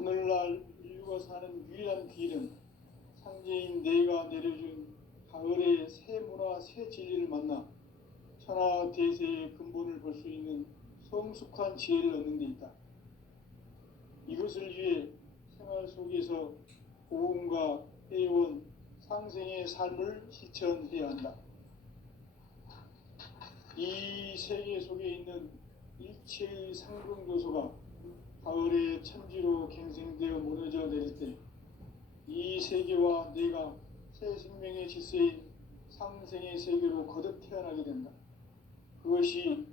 오늘날 인류가 사는 유일한 길은 상제인 내가 내려준 가을의 새 문화, 새 진리를 만나 천하 대세의 근본을 볼 수 있는 성숙한 지혜를 얻는 데 있다. 이것을 위해 생활 속에서 고음과 회원, 상생의 삶을 실천해야 한다. 이 세계 속에 있는 일체의 상승조소가 가을의 천지로 갱생되어 무너져 내릴 때 이 세계와 내가 새 생명의 질서인 상생의 세계로 거듭 태어나게 된다. 그것이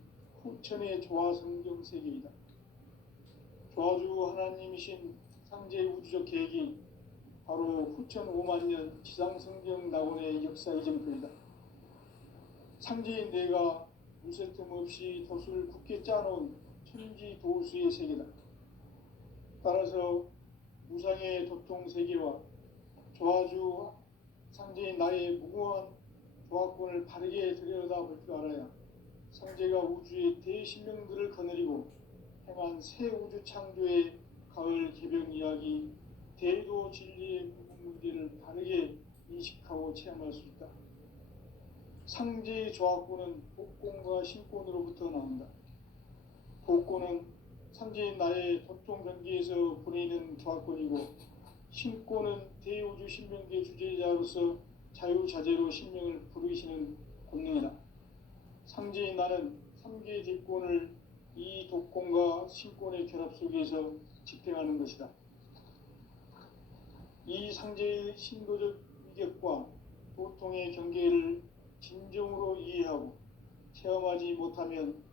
후천의 조화성경 세계이다. 조화주 하나님이신 상제의 우주적 계획이 바로 후천 5만년 지상성경 낙원의 역사의 전표이다. 상제인 내가 무쇠 틈 없이 돛을 굳게 짜놓은 천지 도수의 세계다. 따라서 무상의 도통 세계와 조화주 상제인 나의 무궁한 조화권을 바르게 들여다볼 줄 알아야 상제가 우주의 대신령들을 거느리고 행한 새 우주 창조의 가을 개벽 이야기, 대도 진리의 문제를 바르게 인식하고 체험할 수 있다. 상제의 조화권은 복권과 신권으로부터 나온다. 복권은 상제인 나의 도통 경계에서 보내는 조화권이고, 신권은 대우주 신명계 주제자로서 자유자재로 신명을 부르시는 권능이다. 상제인 나는 3개의 뒷권을 이 독권과 신권의 결합 속에서 집행하는 것이다. 이 상제의 신도적 위격과 도통의 경계를 진정으로 이해하고 체험하지 못하면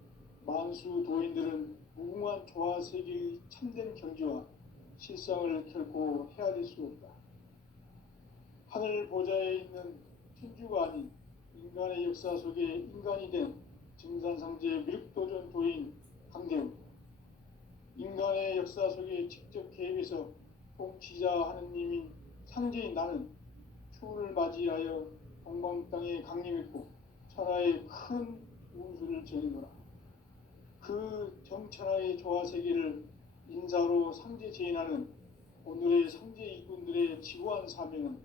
만수 도인들은 무궁한 조화 세계의 참된 경지와 실상을 결코 헤아릴 수 없다. 하늘 보좌에 있는 천주가 아닌 인간의 역사 속에 인간이 된 증산상제의 미륵도전 도인 강대우, 인간의 역사 속에 직접 개입해서 통치자 하느님인 상제인 나는 추운을 맞이하여 동방 땅에 강림했고 천하의 큰 운수를 전이노라. 그 정천하의 조화세계를 인사로 상제 제인하는 오늘의 상제 일꾼들의 지구한 사명은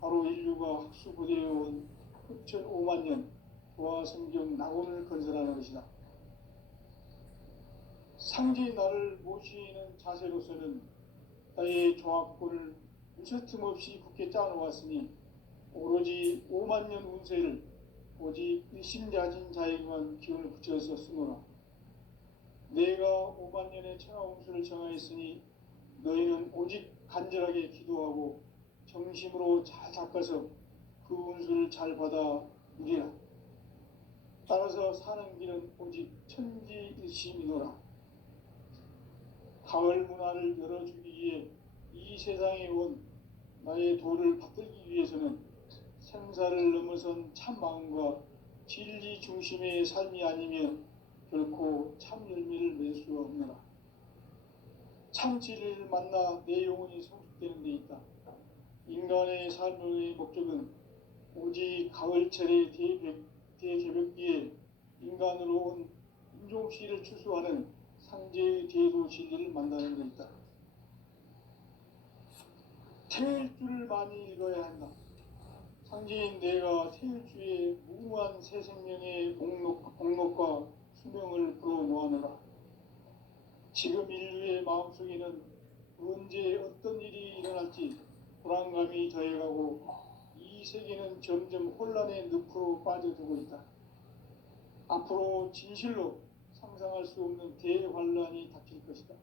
바로 인류가 학수고대해온 후천 5만년 조화성경 낙원을 건설하는 것이다. 상제의 나를 모시는 자세로서는 나의 조화권을 무쇠틈 없이 굳게 짜놓았으니 오로지 5만년 운세를 오직 일심자진 자에게만 기운을 붙여서 쓰노라. 내가 5만년의 천하 운수를 정하였으니 너희는 오직 간절하게 기도하고 정심으로 잘 닦아서 그 운수를 잘 받아 누리라. 따라서 사는 길은 오직 천지일심이노라. 가을 문화를 열어주기 위해 이 세상에 온 나의 도를 받들기 위해서는 생사를 넘어선 참 마음과 진리 중심의 삶이 아니면 결코 참 열매를 맺을 수 없노라. 참 진리를 만나 내 영혼이 성숙되는 데 있다. 인간의 삶의 목적은 오직 가을철의 대개벽기에 인간으로 온 인종시를 추수하는 상제의 대도 진리를 만나는 데 있다. 태일주를 많이 읽어야 한다. 상제인 내가 태일주의 무궁한 새 생명의 공록과 수명을 불어놓아노라. 지금 인류의 마음속에는 언제 어떤 일이 일어날지 불안감이 더해가고 이 세계는 점점 혼란의 늪으로 빠져들고 있다. 앞으로 진실로 상상할 수 없는 대환란이 닥칠 것이다.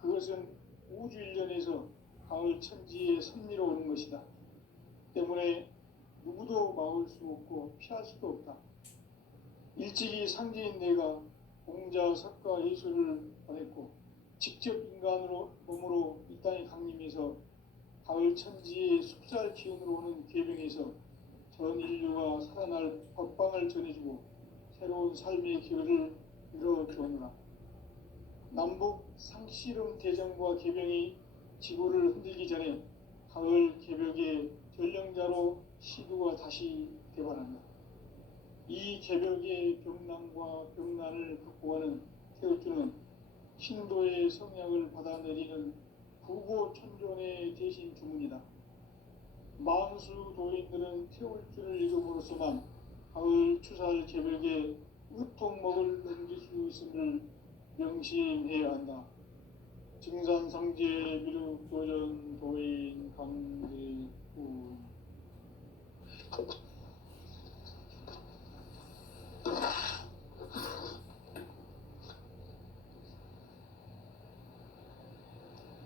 그것은 우주 일련에서 가을 천지에 섭리로 오는 것이다. 때문에 누구도 막을 수 없고 피할 수도 없다. 일찍이 상제인 내가 공자, 석가, 예수를 보냈고 직접 인간으로 몸으로 이 땅에 강림해서 가을 천지의 숲살 기운으로 오는 계병에서 전 인류가 살아날 법방을 전해주고 새로운 삶의 기회를 열어주었노라. 남북 상씨름 대전과 계병이 지구를 흔들기 전에 가을 개벽의 전령자로 시두가 다시 개발한다. 이 개벽의 병난과 병난을 극복하는 태우주는 신도의 성약을 받아내리는 부고천존의 대신 주문이다. 만수 도인들은 태울줄을 읽음으로써만 가을 추살 개벽에 으통먹을 넘길 수 있음을 명심해야 한다. 증산상제 미륵도전 도인 강대구.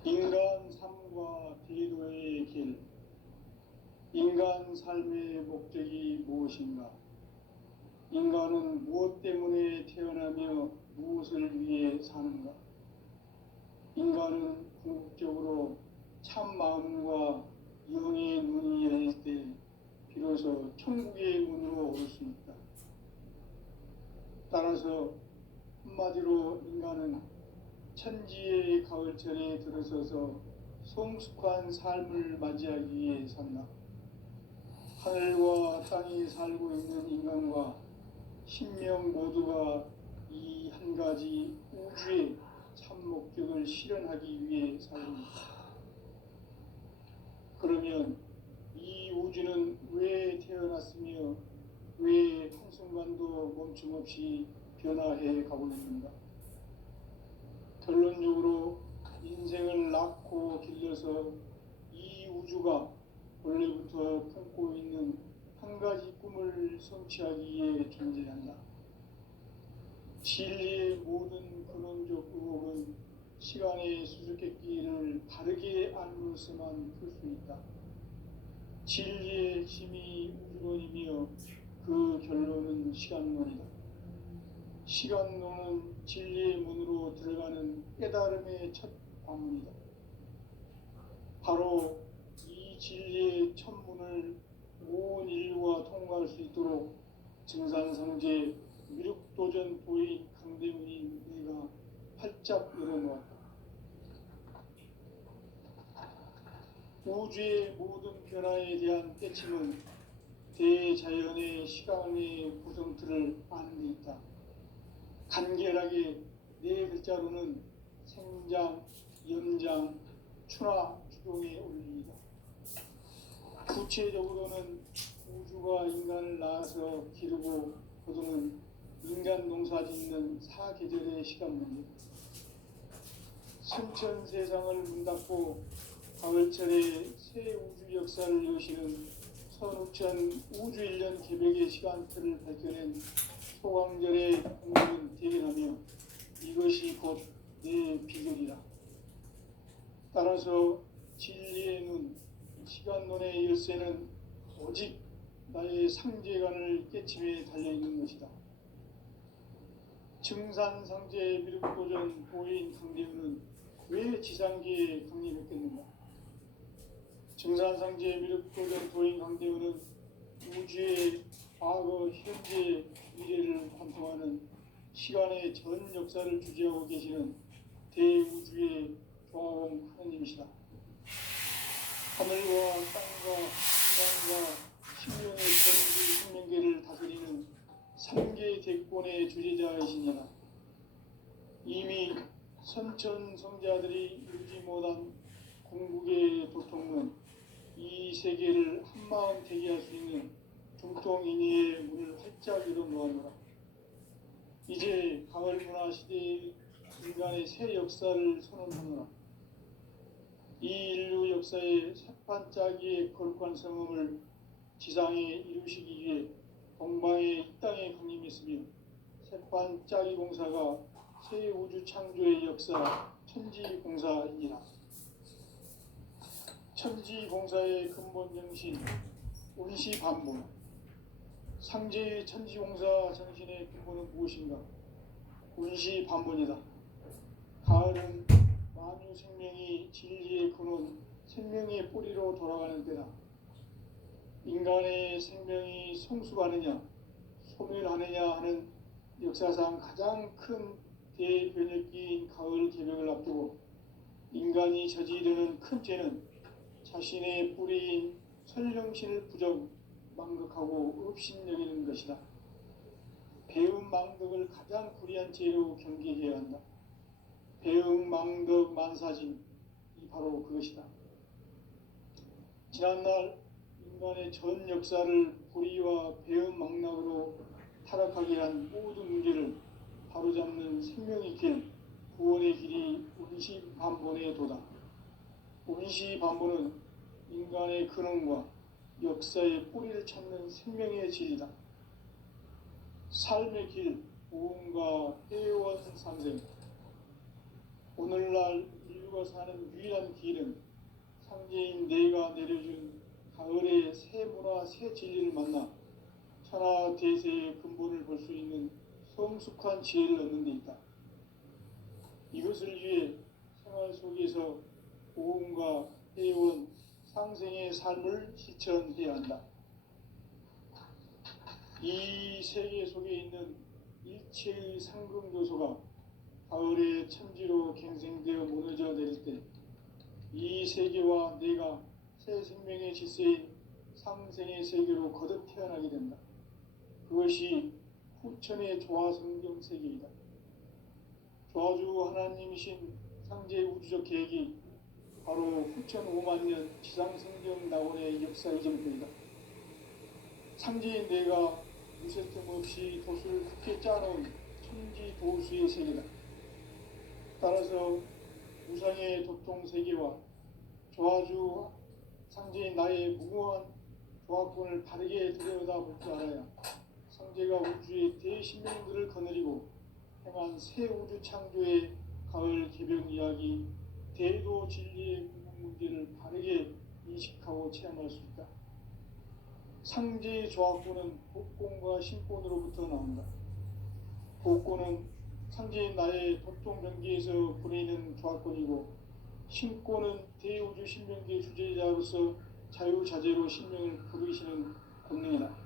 인간 삶과 대도의 길. 인간 삶의 목적이 무엇인가? 인간은 무엇 때문에 태어나며 무엇을 위해 사는가? 인간은 궁극적으로 참 마음과 영의 눈이 열릴 때 비로소 천국의 문으로 올 수 있다. 따라서 한마디로 인간은 천지의 가을철에 들어서서 성숙한 삶을 맞이하기 위해 산다. 하늘과 땅에 살고 있는 인간과 신명 모두가 이 한 가지 우주의 참 목적을 실현하기 위해 살고 있다. 그러면 이 우주는 왜 태어났으며 왜 한순간도 멈춤없이 변화해 가고 있는가? 결론적으로 인생을 낳고 길러서 이 우주가 원래부터 품고 있는 한 가지 꿈을 성취하기 위해 존재한다. 진리의 모든 근원적 의혹은 시간의 수수께끼를 바르게 알므로서만 풀 수 있다. 진리의 힘이 우주론이며 그 결론은 시간론이다. 시간론은 진리의 문으로 들어가는 깨달음의 첫 방문이다. 바로 이 진리의 첫 문을 온 인류가 통과할 수 있도록 증산상제 미륵도전 도인 강대문인 내가 활짝 열어놓았다. 우주의 모든 변화에 대한 깨침은 대자연의 시간의 구성틀을 아는 데 있다. 간결하게 네 글자로는 생장, 염장, 추나 추동의 원리이다. 구체적으로는 우주가 인간을 낳아서 기르고 거두는 인간 농사 짓는 사계절의 시간 문제. 승천 세상을 문 닫고 가을철에 새 우주 역사를 여시는 선우천 우주 1년 개벽의 시간틀을 밝혀낸 소강절의 공부는 대견하며 이것이 곧 내 비결이다. 따라서 진리의 눈, 시간론의 열쇠는 오직 나의 상제관을 깨침에 달려있는 것이다. 증산상제 미륵도전 도인 강대우는 왜 지상계에 강림했겠는가? 증산상제 미륵도전 도인 강대우는 우주의 과거, 현재, 미래를 관통하는 시간의 전 역사를 주재하고 계시는 대우주의 조화공 하느님이시다. 하늘과 땅과 인간과 신명의 전기 생명계를 다스리는 삼계 대권의 주재자이시니라. 이미 선천성자들이 이루지 못한 궁극의 도통은 이 세계를 한마음 되게 할 수 있는 중통인의의 문을 활짝 열어놓았노라. 이제 가을 문화 시대의 인간의 새 역사를 선언하노라. 이 인류 역사의 새반짝이의 거룩한 성음을 지상에 이루시기 위해 동방의 이 땅에 강림했으며 새반짝이 공사가 새 우주 창조의 역사 천지공사이니라. 천지공사의 근본 정신 운시반문. 상제의 천지공사 정신의 근본은 무엇인가? 운시반문이다. 가을은 만유 생명이 진리의 근원, 생명의 뿌리로 돌아가는 때다. 인간의 생명이 성숙하느냐, 소멸하느냐 하는 역사상 가장 큰 대변혁기인 가을 개벽을 앞두고 인간이 저지르는 큰 죄는 자신의 뿌리인 설령신을 부정, 망극하고 업신여기는 것이다. 배음 망덕을 가장 불의한 죄로 경계해야 한다. 배음 망덕 만사진, 바로 그것이다. 지난날 인간의 전 역사를 불의와 배은망락으로 타락하게 한 모든 문제를 바로잡는 생명의 길, 구원의 길이 운시반본에 도다. 운시반본은 인간의 근원과 역사의 뿌리를 찾는 생명의 진리다. 삶의 길, 보험과 회원 상생. 오늘날 인류가 사는 유일한 길은 상제인 내가 내려준 가을의 새 문화, 새 진리를 만나 천하 대세의 근본을 볼 수 있는 성숙한 지혜를 얻는 데 있다. 이것을 위해 생활 속에서 보험과 회원, 상생의 삶을 실천해야 한다. 이 세계 속에 있는 일체의 상금 요소가 가을의 천지로 갱생되어 무너져 내릴 때 이 세계와 내가 새 생명의 질서인 상생의 세계로 거듭 태어나게 된다. 그것이 후천의 조화성경 세계이다. 조화주 하나님이신 상제 우주적 계획이 바로 후천 5만년 지상성경 낙원의 역사의 정편이다. 상제인 내가 무쇠틈 없이 도수를 굳게 짜놓은 천지 도수의 세계다. 따라서 우상의 도통 세계와 조화주 상제인 나의 무모한 조화권을 바르게 들여다볼 줄 알아야 상제가 우주의 대신명들을 거느리고 행한 새 우주 창조의 가을 개변 이야기, 대도 진리의 궁극 문제를 바르게 인식하고 체험할 수 있다. 상제의 조화권은 복권과 신권으로부터 나온다. 복권은 상제인 나의 도통 경계에서 보내는 조화권이고, 신권은 대우주 신명기의 주제자로서 자유자재로 신명을 부르시는 권능이다.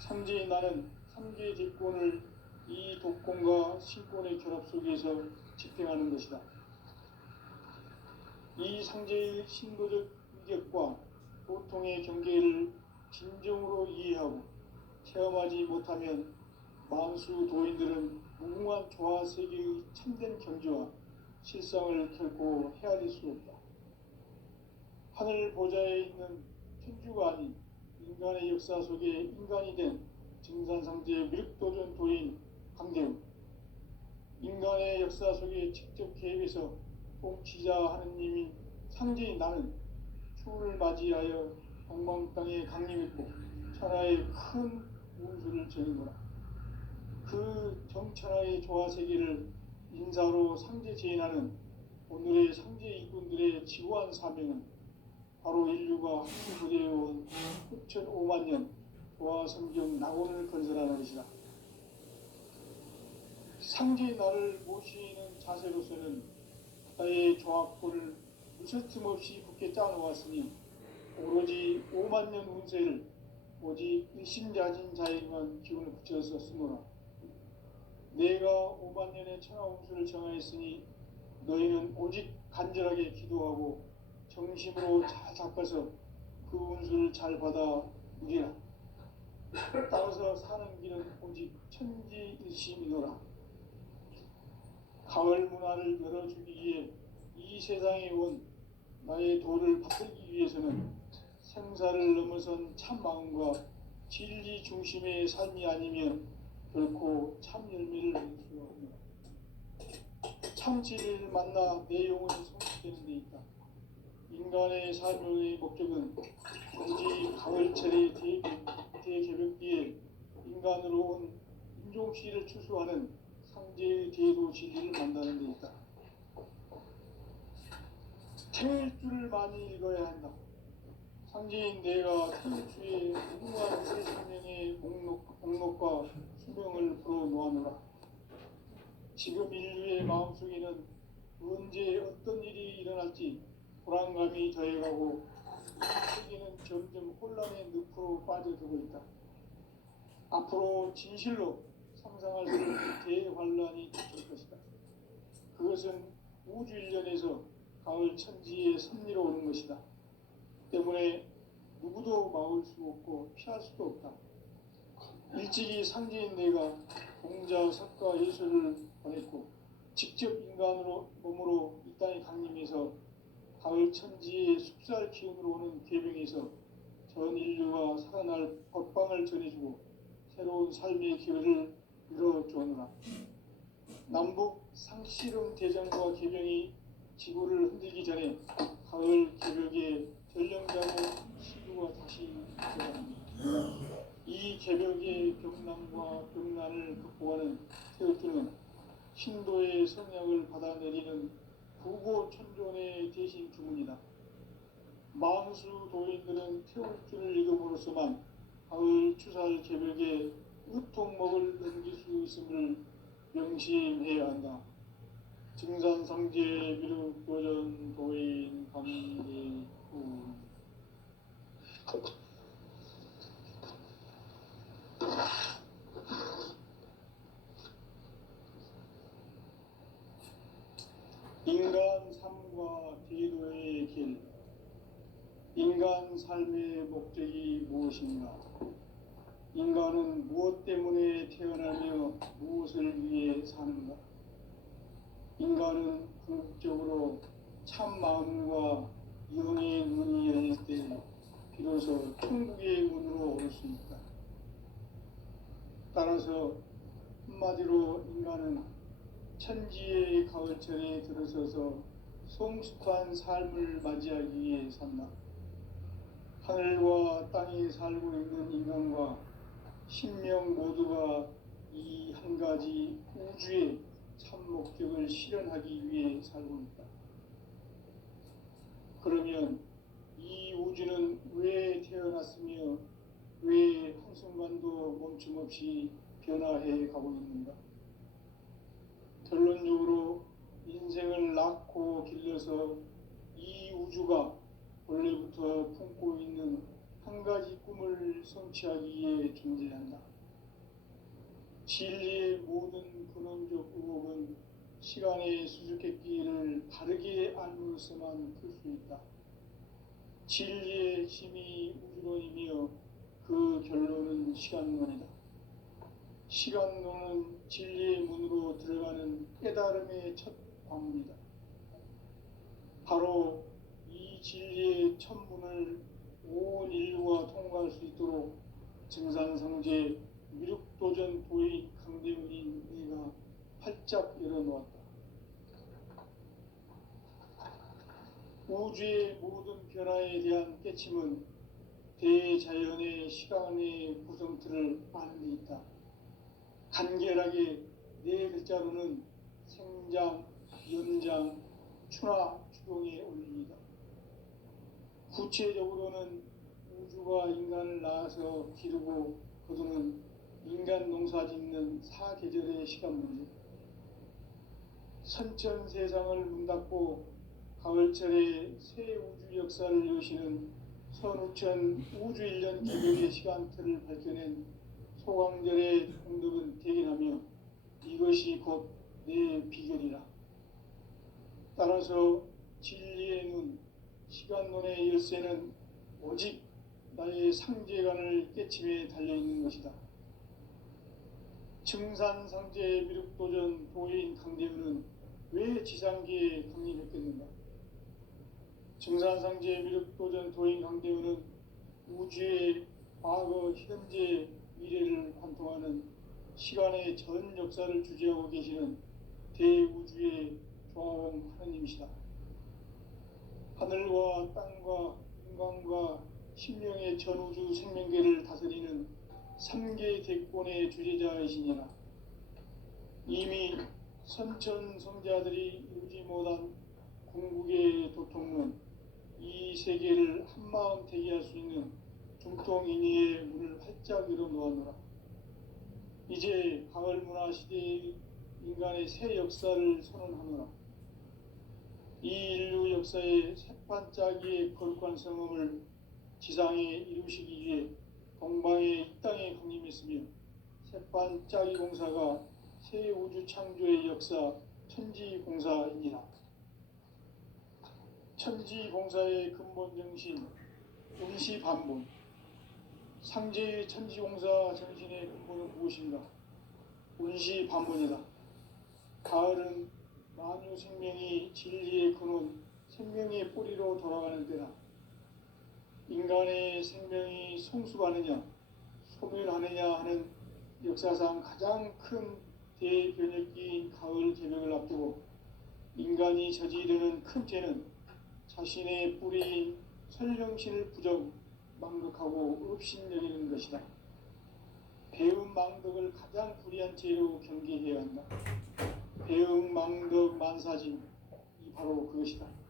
상제인 나는 3개의 대권을 이 독권과 신권의 결합 속에서 집행하는 것이다. 이 상제의 신도적 인격과 도통의 경계를 진정으로 이해하고 체험하지 못하면 만수 도인들은 무궁한 조화 세계의 참된 경지와 실상을 결코 헤아릴 수 없다. 하늘 보좌에 있는 천주가 아닌 인간의 역사 속에 인간이 된 증산상제의 미륵도전 도인 강대우, 인간의 역사 속에 직접 개입해서 통치자 하느님인 상제인 나는 추운을 맞이하여 동방 땅에 강림했고 천하의 큰 운수를 전인노라. 그 정천하의 조화세계를 인사로 상제 제인하는 오늘의 상제 일꾼들의 지구한 사명은 바로 인류가 함께 부대해온 6,5만 년 조화성경 낙원을 건설하는 것이다. 상제의 나를 모시는 자세로서는 나의 조합권을 무쇠틈 없이 굳게 짜놓았으니 오로지 5만 년 운세를 오직 일심자진 자에게만 기운을 붙여서 쓰노라. 내가 5만 년의 천하 운수를 정하였으니 너희는 오직 간절하게 기도하고 정심으로 잘 잡아서 그 운수를 잘 받아 누리라. 따라서 사는 길은 오직 천지일심이노라. 가을 문화를 열어주기 위해 이 세상에 온 나의 도를 받들기 위해서는 생사를 넘어선 참 마음과 진리 중심의 삶이 아니면 결코 참 열매를 낼 수가 없노라. 참 진리를 만나 내 영혼이 성숙되는 데 있다. 인간의 삶의 목적은 오직 가을철의 대개벽기에 인간으로 온 인종시를 추수하는 상제의 대도 진리를 만나는 데 있다. 태일주를 많이 읽어야 한다. 상제인 내가 태일주의 무궁한 새 생명의 목록과 수명을 불어놓아노라. 지금 인류의 마음속에는 언제 어떤 일이 일어날지 불안감이 더해가고 세계는 점점 혼란의 늪으로 빠져들고 있다. 앞으로 진실로 상상할 수 없는 대환란이 닥칠 것이다. 그것은 우주 일련에서 가을 천지의 섭리로 오는 것이다. 때문에 누구도 막을 수 없고 피할 수도 없다. 일찍이 상제인 내가 공자, 석가, 예술을 보냈고 직접 인간으로 몸으로 이 땅에 강림해서 가을 천지의 숲살 기운으로 오는 괴병에서 전 인류가 살아날 법방을 전해주고 새로운 삶의 기회를 열어주오노라. 남북 상씨름 대전과 개병이 지구를 흔들기 전에 가을 개벽의 전령자고 시구가 다시 들어갑니다. 이 개벽의 병난과 병난을 극복하는 태극기는 신도의 성약을 받아내리는 부고천존의 대신 주문이다. 망수 도인들은 태극기를 읽음으로써만 가을 추살 개벽의 으통목을 넘길 수 있음을 명심해야 한다. 증산상제 미륵도전 도인 감리구 인간 삶과 기도의 길. 인간 삶의 목적이 무엇인가? 인간은 무엇 때문에 태어나며 무엇을 위해 사는가? 인간은 궁극적으로 참 마음과 영의 문이 열릴 때 비로소 천국의 문으로 올 수 있다. 따라서 한마디로 인간은 천지의 가을철에 들어서서 성숙한 삶을 맞이하기 위해 산다. 하늘과 땅에 살고 있는 인간과 신명 모두가 이 한 가지 우주의 참 목적을 실현하기 위해 살고 있다. 그러면 이 우주는 왜 태어났으며 왜 한순간도 멈춤없이 변화해 가고 있는가? 결론적으로 인생을 낳고 길러서 이 우주가 원래부터 품고 있는 한 가지 꿈을 성취하기 위해 존재한다. 진리의 모든 근원적 의혹은 시간의 수수께끼를 바르게 알므로서만 풀 수 있다. 진리의 힘이 우주론이며 그 결론은 시간론이다. 시간론은 진리의 문으로 들어가는 깨달음의 첫 관문이다. 바로 이 진리의 첫 문을 온 인류가 통과할 수 있도록 증산성제 미륵도전 도의 강대문인 내가 활짝 열어놓았다. 우주의 모든 변화에 대한 깨침은 대자연의 시간의 구성틀을 아는 데 있다. 간결하게 네 글자로는 생장, 연장, 추나 추동의 원리이다. 구체적으로는 우주가 인간을 낳아서 기르고 거두는 인간 농사 짓는 사계절의 시간 문제. 선천 세상을 문 닫고 가을철에 새 우주 역사를 여시는 선우천 우주 1년 기별의 시간틀을 밝혀낸 소강절의 공덕은 대견하며 이것이 곧 내 비결이라. 따라서 진리의 눈, 시간론의 열쇠는 오직 나의 상제관을 깨침에 달려있는 것이다. 증산상제 미륵도전 도인 강대문은 왜 지상계에 강림했겠는가? 증산상제 미륵도전 도인 강대문은 우주의 과거, 현재, 미래를 관통하는 시간의 전 역사를 주재하고 계시는 대우주의 조화원 하느님이시다. 하늘과 땅과 인간과 신명의 전우주 생명계를 다스리는 3개 대권의 주재자이시니라. 이미 선천성자들이 이루지 못한 궁극의 도통론, 이 세계를 한마음 되게 할 수 있는 중통인의의 문을 활짝 열어놓았노라. 이제 가을 문화 시대의 인간의 새 역사를 선언하노라. 이 인류 역사의 새판짜기의 거룩한 성음을 지상에 이루시기 위해 동방의 이 땅에 강림했으며 새판짜기 공사가 새 우주 창조의 역사 천지공사이니라. 천지공사의 근본 정신 운시반본. 상제의 천지공사 정신의 근본은 무엇인가? 운시반본이다. 가을은 만유 생명이 진리의 근원, 생명의 생명의 뿌리로 돌아가는 때나 인간의 생명이 성숙하느냐 소멸하느냐 하는 역사상 가장 큰 대변혁기인 가을 개명을 앞두고 인간이 저지르는 큰 죄는 자신의 뿌리인 설령신을 부정 망극하고 업신여기는 것이다. 배음 망덕을 가장 불의한 죄로 경계해야 한다. 배음 망덕 만사진 이 바로 그것이다.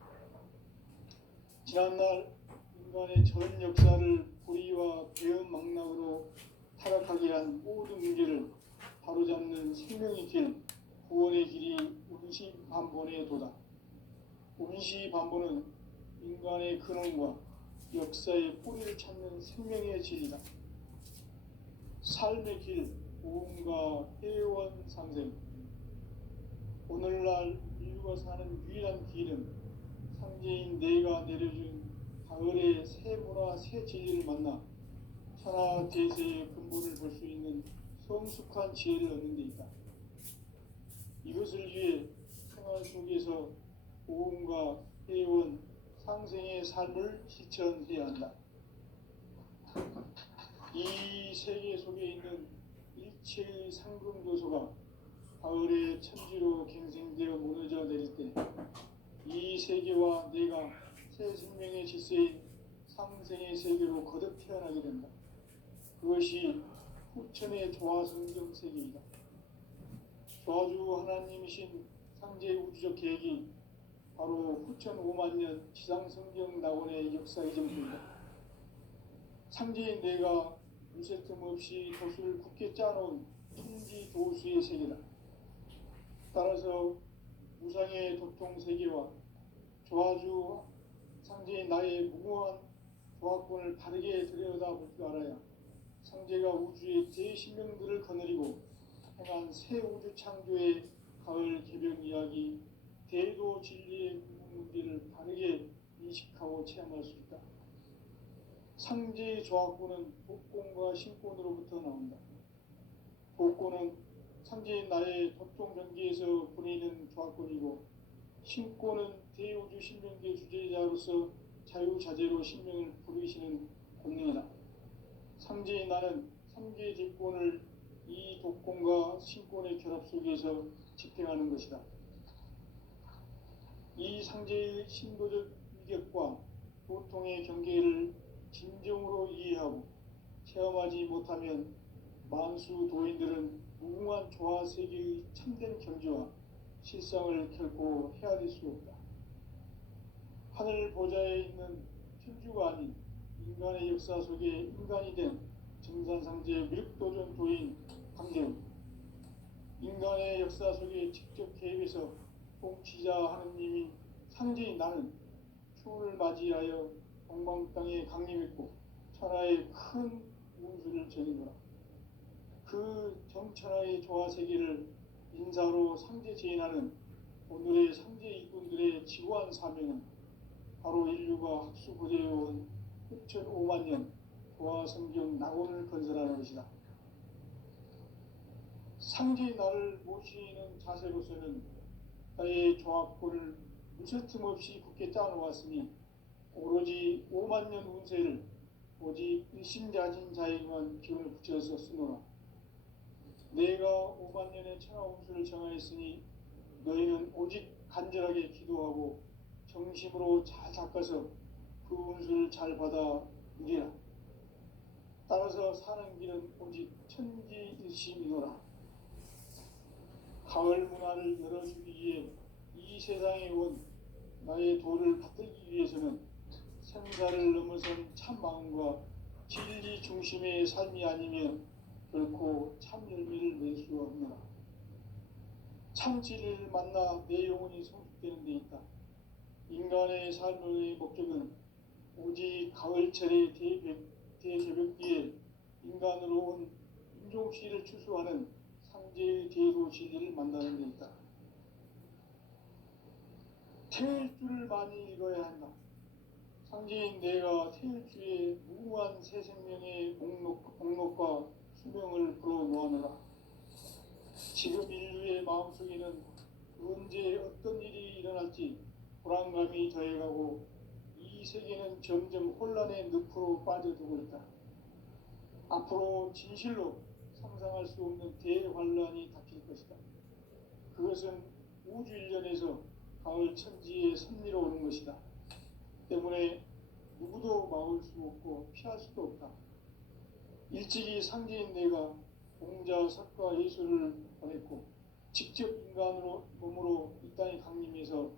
지난날 인간의 전 역사를 불의와 배음 망락으로 타락하게 한 모든 문제를 바로잡는 생명의 길, 구원의 길이 운시반본의 도다. 운시반본은 인간의 근원과 역사의 뿌리를 찾는 생명의 진리다. 삶의 길, 오음과 회원 상생. 오늘날 인류가 사는 유일한 길은 상제인 내가 내려준 가을의 새 문화, 새 진리를 만나 천하 대세의 근본을 볼 수 있는 성숙한 지혜를 얻는 데 있다. 이것을 위해 생활 속에서 오음과 회원, 상생의 삶을 실천해야 한다. 이 세계 속에 있는 일체의 상금교소가 가을의 천지로 갱생되어 무너져 내릴 때 이 세계와 내가 새 생명의 질서인 상생의 세계로 거듭 태어나게 된다. 그것이 후천의 조화성경 세계이다. 조화주 하나님이신 상제의 우주적 계획이 바로 후천 5만 년 지상성경 낙원의 역사의 정토이다. 상제인 내가 무쇠 틈 없이 도수를 굳게 짜놓은 천지 도수의 세계다. 따라서 무상의 도통 세계와 조화주 상제인 나의 무모한 조화권을 바르게 들여다볼 줄 알아야 상제가 우주의 대신명들을 거느리고 행한 새 우주 창조의 가을 개변 이야기, 대도 진리의 문제를 바르게 인식하고 체험할 수 있다. 상제의 조화권은 복권과 신권으로부터 나온다. 복권은 상제인 나의 도통 경계에서 보내는 조화권이고, 신권은 대우주 신명계 주제자로서 자유자재로 신명을 부르시는 권능이다. 상제인 나는 삼계 집권을 이 독권과 신권의 결합 속에서 집행하는 것이다. 이 상제의 신도적 위격과 도통의 경계를 진정으로 이해하고 체험하지 못하면 만수 도인들은 무궁한 조화 세계의 참된 경지와 실상을 결코 헤아릴 수 없다. 하늘 보좌에 있는 천주가 아닌 인간의 역사 속에 인간이 된 정산상제 밀도전 도인 강대우, 인간의 역사 속에 직접 개입해서 통치자 하느님인 상제인 나는 추운을 맞이하여 동방 땅에 강림했고 천하의 큰 운수를 전이노라. 그 정천하의 조화 세계를 인사로 상제 제인하는 오늘의 상제 일꾼들의 지구한 사명은 바로 인류가 학수고대해온 6,5만 년 조화 성경 낙원을 건설하는 것이다. 상제의 나를 모시는 자세로서는 나의 조화권을 무쇠틈 없이 굳게 짜놓았으니 오로지 5만 년 운세를 오직 일심자진 자에게만 기운을 붙여서 쓰노라. 내가 5만 년의 천하 운수를 정하였으니 너희는 오직 간절하게 기도하고 정심으로 잘 닦아서 그 운수를 잘 받아 누리라. 따라서 사는 길은 오직 천지일심이노라. 가을 문화를 열어주기 위해 이 세상에 온 나의 도를 받들기 위해서는 생사를 넘어선 참 마음과 진리 중심의 삶이 아니면 결코 참 열매를 낼 수 없노라. 참 진리를 만나 내 영혼이 성숙되는 데 있다. 인간의 삶의 목적은 오직 가을철의 대개벽기에 인간으로 온 인종씨를 추수하는 상제의 대도 진리를 만나는 데 있다. 태일주를 많이 읽어야 한다. 상제인 내가 태일주의 무궁한 새 생명의 목록과 수명을 불어놓아노라. 지금 인류의 마음속에는 언제 어떤 일이 일어날지 불안감이 더해가고 이 세계는 점점 혼란의 늪으로 빠져들고 있다. 앞으로 진실로 상상할 수 없는 대환란이 닥칠 것이다. 그것은 우주 일련에서 가을 천지의 섭리로 오는 것이다. 때문에 누구도 막을 수 없고 피할 수도 없다. 일찍이 상제인 내가 공자, 석가, 예수를 보냈고 직접 인간으로 몸으로 이 땅에 강림해서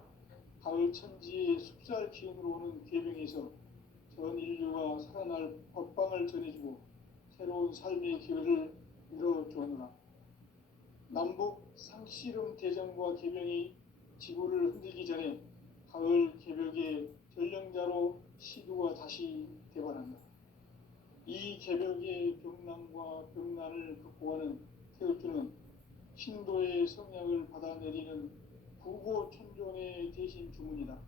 가을 천지의 숲살 기운으로 오는 계명에서 전 인류가 살아날 법방을 전해주고 새로운 삶의 기회를 이뤄주오노라. 남북 상씨름 대전과 계명이 지구를 흔들기 전에 가을 개벽의 전령자로 시두가 다시 대발한다. 이 개벽의 병난과 병난을 극복하는 태극주는 신도의 성약을 받아내리는 구고천존의 대신 주문이다.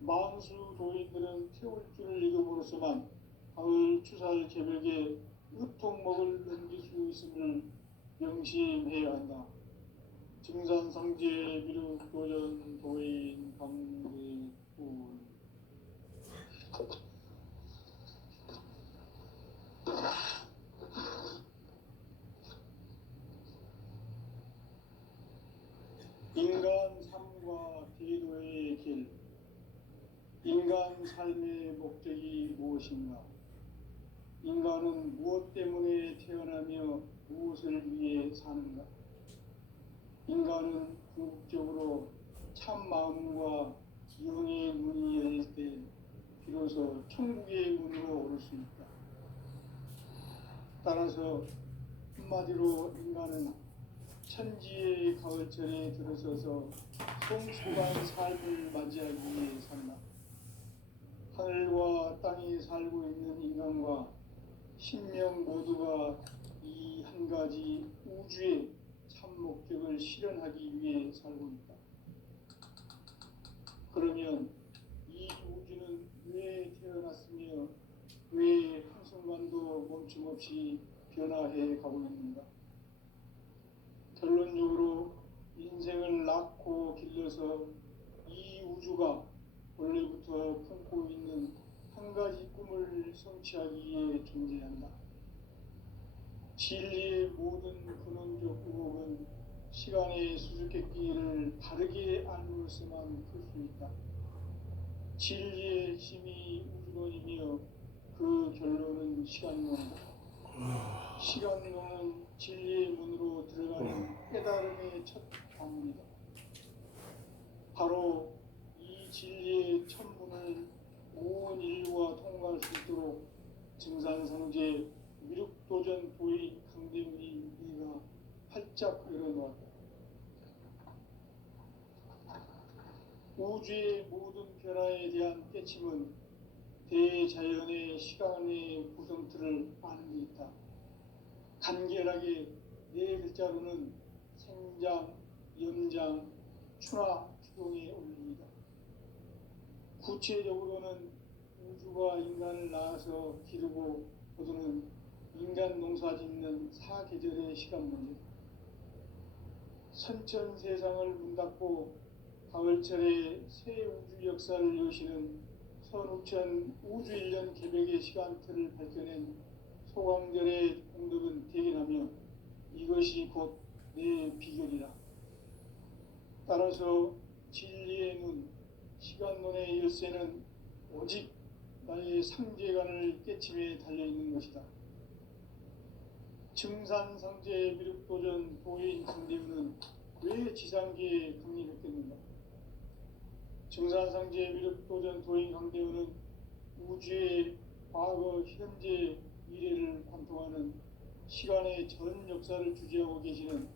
만수 도인들은 태울주를 읽음으로써만 가을 추살 개벽에 으통목을 넘길 수 있음을 명심해야 한다. 증산상제 미륵도전 도인 강대군. 인간 삶과 대도의 길. 인간 삶의 목적이 무엇인가? 인간은 무엇 때문에 태어나며 무엇을 위해 사는가? 인간은 궁극적으로 참 마음과 영의 문이 열릴 때 비로소 천국의 문으로 오를 수 있다. 따라서 한마디로 인간은 천지의 가을철에 들어서서 성숙한 삶을 맞이하기 위해 산다. 하늘과 땅에 살고 있는 인간과 신명 모두가 이 한 가지 우주의 참 목적을 실현하기 위해 살고 있다. 그러면 이 우주는 왜 태어났으며 왜 한순간도 멈춤없이 변화해 가고 있는가? 결론적으로 인생을 낳고 길러서 이 우주가 원래부터 품고 있는 한 가지 꿈을 성취하기 위해 존재한다. 진리의 모든 근원적 의혹은 시간의 수수께끼를 바르게 알므로서만 풀 수 있다. 진리의 힘이 우주론이며 그 결론은 시간론이다. 시간론은 진리의 문으로 들어가는 깨달음의 첫 관문이다. 바로 이 진리의 첫 문을 온 인류가 통과할 수 있도록 증산상제 미륵도전 도인 강대문이 이가 활짝 열어놓았다. 우주의 모든 변화에 대한 깨침은 대자연의 시간의 구성틀을 아는 데 있다. 간결하게 네 글자로는 생장, 염장, 추나 추동의 원리이다. 구체적으로는 우주가 인간을 낳아서 기르고 거두는 인간 농사 짓는 사계절의 시간 문제다. 선천 세상을 문 닫고 가을철에 새 우주 역사를 여시는 선우천 우주일년 개벽의 시간틀을 밝혀낸 소광절의 공덕은 대견하며 이것이 곧 내 비결이라. 따라서 진리의 눈, 시간론의 열쇠는 오직 나의 상제관을 깨침에 달려있는 것이다. 증산상제 미륵도전 도인 강대문은 왜 지상계에 강림했겠는가? 증산상제 미륵도전 도인 강대문은 우주의 과거, 현재, 미래를 관통하는 시간의 전 역사를 주재하고 계시는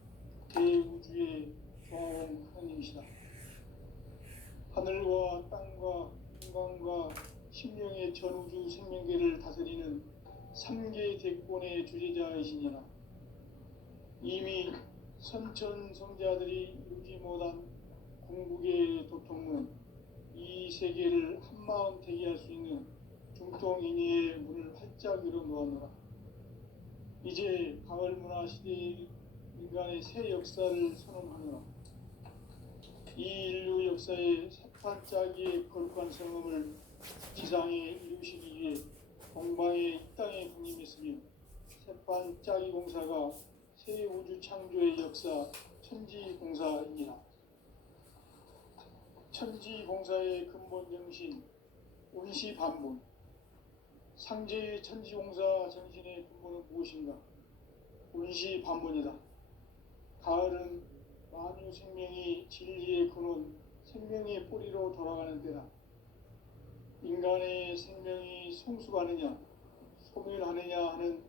대우주의 조화원 하나님이시다. 하늘과 땅과 인간과 심령의 전우주 생명계를 다스리는 3계 대권의 주재자이시니라. 이미 선천 성자들이 이루지 못한 궁극의 도통문, 이 세계를 한마음 되게 할 수 있는 중통인의의 문을 활짝 열어 놓았노라. 이제 가을 문화 시대의 인간의 새 역사를 선언하노라. 이 인류 역사의 세판짜기의 거룩한 성음을 지상에 이루시기 위해 동방의 이 땅에 군림했으며 세판짜기 공사가 새 우주 창조의 역사 천지공사이니라. 천지공사의 근본 정신 운시반본. 상제의 천지공사 정신의 근본은 무엇인가? 운시반본이다. 가을은 만유 생명이 진리의 근원, 생명의 뿌리로 돌아가는 때다. 인간의 생명이 성숙하느냐, 소멸하느냐 하는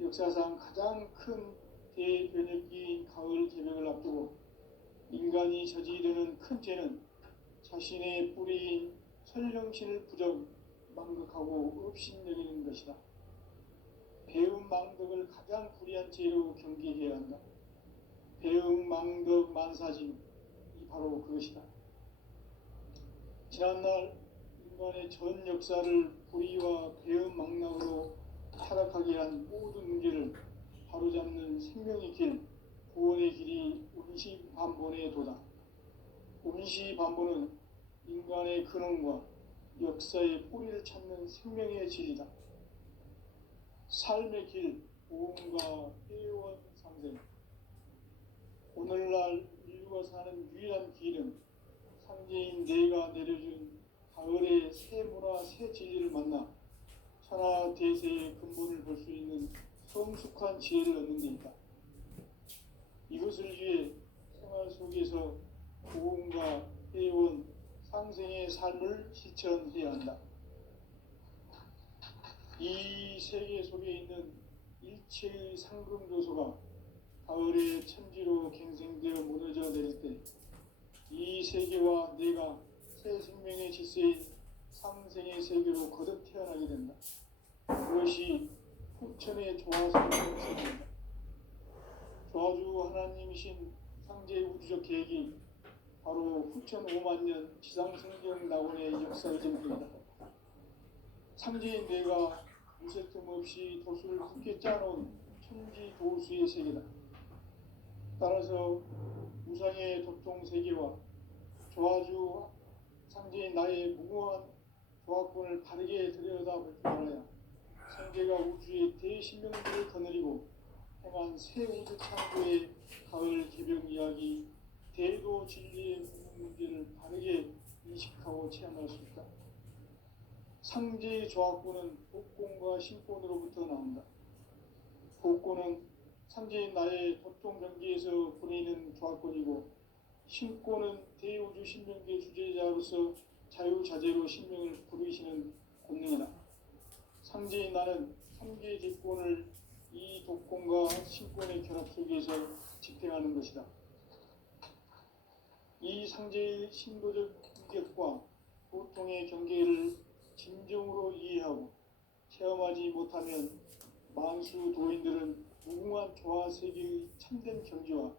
역사상 가장 큰 대변혁기인 가을 개명을 앞두고 인간이 저지르는 큰 죄는 자신의 뿌리인 설령신을 부정, 망극하고 업신여기는 것이다. 배음 망덕을 가장 불의한 죄로 경계해야 한다. 배음 망덕 만사짐이 바로 그것이다. 지난날 인간의 전 역사를 불의와 배음 망락으로 타락하게 한 모든 문제를 바로잡는 생명의 길, 구원의 길이 운시반본의 도다. 운시반본은 인간의 근원과 역사의 뿌리를 찾는 생명의 진리다. 삶의 길, 보험과 회원 상생. 오늘날 인류가 사는 유일한 길은 상제인 내가 내려준 가을의 새 문화, 새 진리를 만나 천하 대세의 근본을 볼 수 있는 성숙한 지혜를 얻는 데 있다. 이것을 위해 생활 속에서 보험과 회원, 상생의 삶을 실천해야 한다. 이 세계 속에 있는 일체의 상금조소가 가을의 천지로 갱생되어 무너져 내릴 때 이 세계와 내가 새 생명의 질서인 상생의 세계로 거듭 태어나게 된다. 그것이 후천의 조화성의 세계입니다. 조화주 하나님이신 상제의 우주적 계획이 바로 후천 5만 년 지상성경 낙원의 역사의 전부입니다. 상제인 내가 무쇠틈 없이 도수를 굳게 짜놓은 천지 도수의 세계다. 따라서 무상의 도통 세계와 조화주 상제인 나의 무궁한 조화권을 바르게 들여다볼 줄 알아야 상제가 우주의 대신명들을 거느리고 행한 새 우주 창조의 가을 개병 이야기, 대도 진리의 문제를 바르게 인식하고 체험할 수 있다. 상제의 조화권은 복권과 신권으로부터 나온다. 복권은 상제인 나의 도통 경계에서 보내는 조화권이고, 신권은 대우주 신명계 주제자로서 자유자재로 신명을 부르시는 권능이다. 상제인 나는 3개의 객권을 이 독권과 신권의 결합 속에서 집행하는 것이다. 이 상제의 신도적 인격과 보통의 경계를 진정으로 이해하고 체험하지 못하면 만수 도인들은 무궁한 조화 세계의 참된 경지와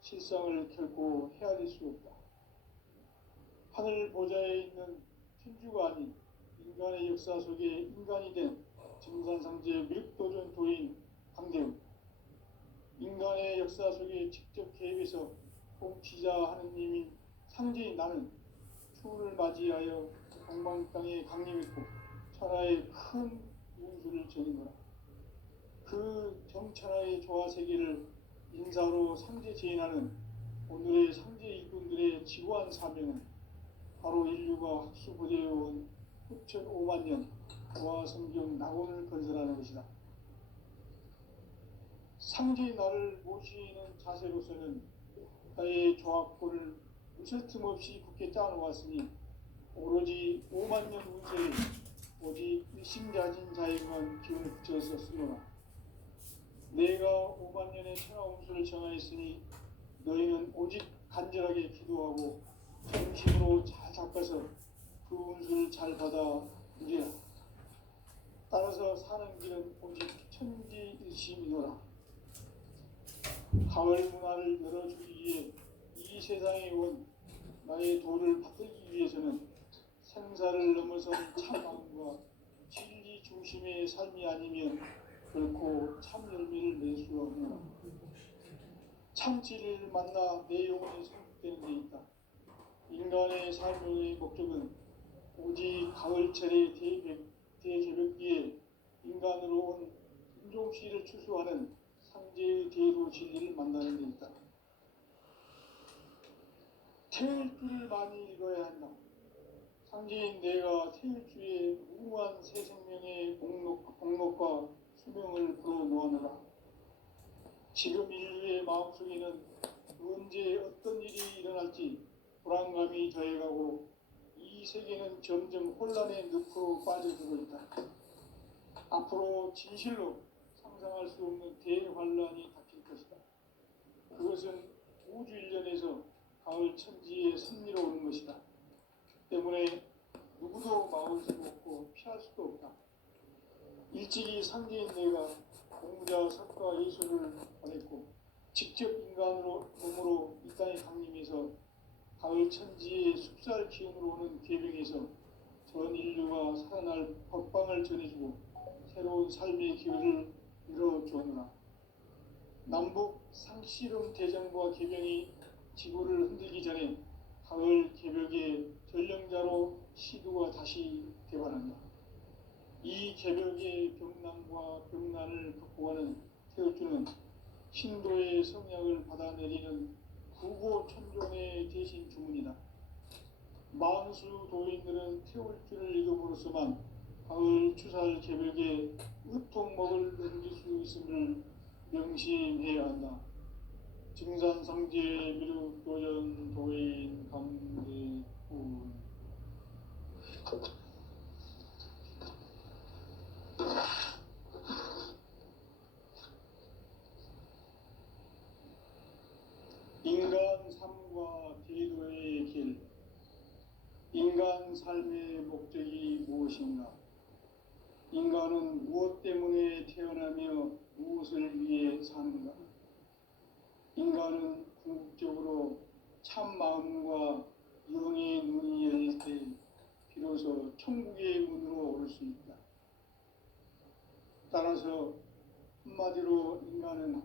실상을 결코 헤아릴 수 없다. 하늘 보좌에 있는 천주가 아닌 인간의 역사 속에 인간이 된 증산상제 밀도전 도인 강대우, 인간의 역사 속에 직접 개입해서 통치자 하느님인 상제인 나는 추운을 맞이하여 동방 땅에 강림했고 천하의 큰 운수를 저린 거라. 그 정천하의 조화 세계를 인사로 상제 제인하는 오늘의 상제 일꾼들의 지구한 사명은 바로 인류가 학수부대해온 후천 5만 년 조화 성경 낙원을 건설하는 것이다. 상제의 나를 모시는 자세로서는 나의 조합권을 무쇠틈 없이 굳게 짜놓았으니 오로지 5만 년 운세를 오직 일심자진 자에게만 기운을 붙여서 쓰노라. 내가 5만 년의 천하 운수를 정하였으니 너희는 오직 간절하게 기도하고 정심으로 잘 잡아서 그 운수를 잘 받아 누리라. 따라서 사는 길은 오직 천지일심이노라. 가을 문화를 열어주기 위해 이 세상에 온 나의 도를 받들기 위해서는 생사를 넘어선 참마음과 진리 중심의 삶이 아니면 결코 참 열매를 낼 수 없노라. 참 진리를 만나 내 영혼이 성숙되는 데 있다. 인간의 삶의 목적은 오직 가을철의 대개벽기에 인간으로 온 인종씨를 추수하는 상제의 대로 진리를 만나는 데 있다. 태일주를 많이 읽어야 한다. 상제인 내가 태일주의 무궁한 새 생명의 공록과 수명을 불어놓아노라. 지금 인류의 마음속에는 언제 어떤 일이 일어날지 불안감이 더해가고 이 세계는 점점 혼란의 늪으로 빠져들고 있다. 앞으로 진실로 상상할 수 없는 대환란이 닥칠 것이다. 그것은 우주 일련에서 가을 천지에 선미로 오는 것이다. 때문에 누구도 막을 수 없고 피할 수도 없다. 일찍이 상제인 내가 공자, 석가, 예수를 보냈고 직접 인간으로 몸으로 이 땅에 강림해서 가을 천지의 숲살 기운으로 오는 계병에서 전 인류가 살아날 법방을 전해주고 새로운 삶의 기회를 열어주었노라. 남북 상씨름 대전과 계병이 지구를 흔들기 전에 가을 개벽의 전령자로 시두가 다시 되관한다. 이 개벽의 병난과 병난을 극복하는 태울주는 신도의 성약을 받아내리는 구고천존의 대신 주문이다. 만수 도인들은 태울주를 읽음으로써만 가을 추살 개벽의 으통먹을 넘길 수 있음을 명심해야 한다. 증산상제 미륵도전 도인 강대군. 인간 삶과 기도의 길. 인간 삶의 목적이 무엇인가? 인간은 무엇 때문에 태어나며 무엇을 위해 사는가? 인간은 궁극적으로 참 마음과 영의 눈이 열릴 때 비로소 천국의 문으로 오를 수 있다. 따라서 한마디로 인간은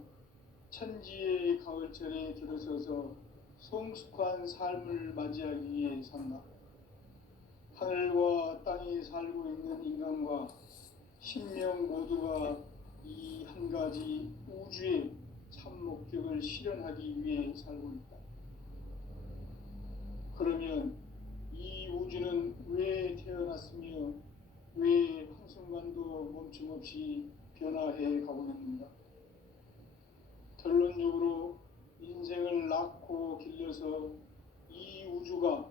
천지의 가을철에 들어서서 성숙한 삶을 맞이하기 위해 산다. 하늘과 땅에 살고 있는 인간과 신명 모두가 이 한 가지 우주의 참 목적을 실현하기 위해 살고 있다. 그러면 이 우주는 왜 태어났으며 왜 한순간도 멈춤없이 변화해 가고 있는가? 결론적으로 인생을 낳고 길러서 이 우주가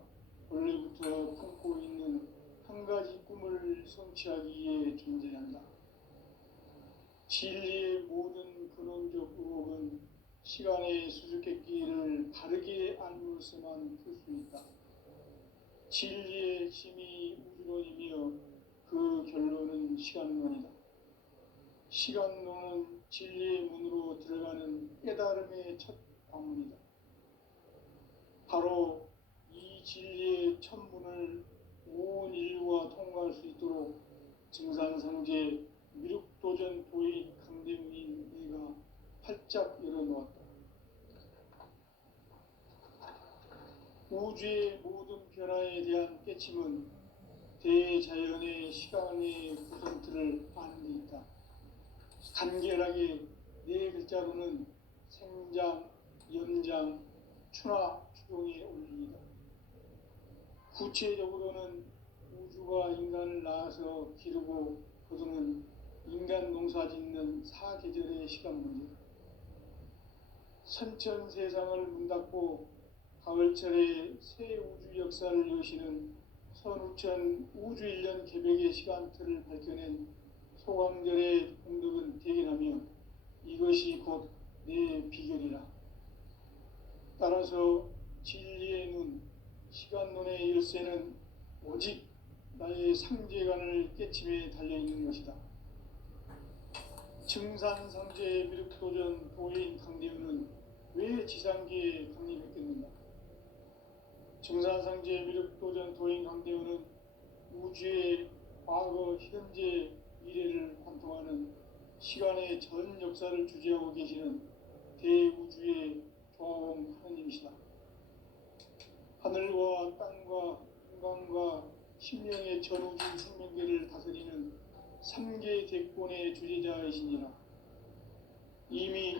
원래부터 품고 있는 한 가지 꿈을 성취하기 위해 존재한다. 진리의 모든 근원적 의혹은 시간의 수수께끼를 바르게 알므로서만 풀 수 있다. 진리의 핵심이 우주론이며 그 결론은 시간론이다. 시간론은 진리의 문으로 들어가는 깨달음의 첫 관문이다. 바로 이 진리의 첫 문을 온 인류가 통과할 수 있도록 증산상제 미륵도전 도인 강대문인 내가 활짝 열어놓았다. 우주의 모든 변화에 대한 깨침은 대자연의 시간의 구성틀을 아는 데 있다. 간결하게 네 글자로는 생장, 연장, 추나 추동의 원리이다. 구체적으로는 우주가 인간을 낳아서 기르고 거두는 인간 농사 짓는 사계절의 시간 문제다. 선천 세상을 문닫고 가을철에 새 우주 역사를 여시는 선우천 우주일년 개벽의 시간틀을 밝혀낸 소광절의 공덕은 대견하며 이것이 곧 내 비결이라. 따라서 진리의 눈, 시간론의 열쇠는 오직 나의 상제관을 깨침에 달려있는 것이다. 증산상제 미륵도전 도인 강대우는 왜 지상계에 강림했겠는가? 증산상제 미륵도전 도인 강대우는 우주의 과거, 현재, 미래를 관통하는 시간의 전 역사를 주재하고 계시는 대우주의 조화공 하느님이시다. 하늘과 땅과 인간과 신명의 전우주 생명계를 다스리는 삼계 대권의 주재자이시니라. 이미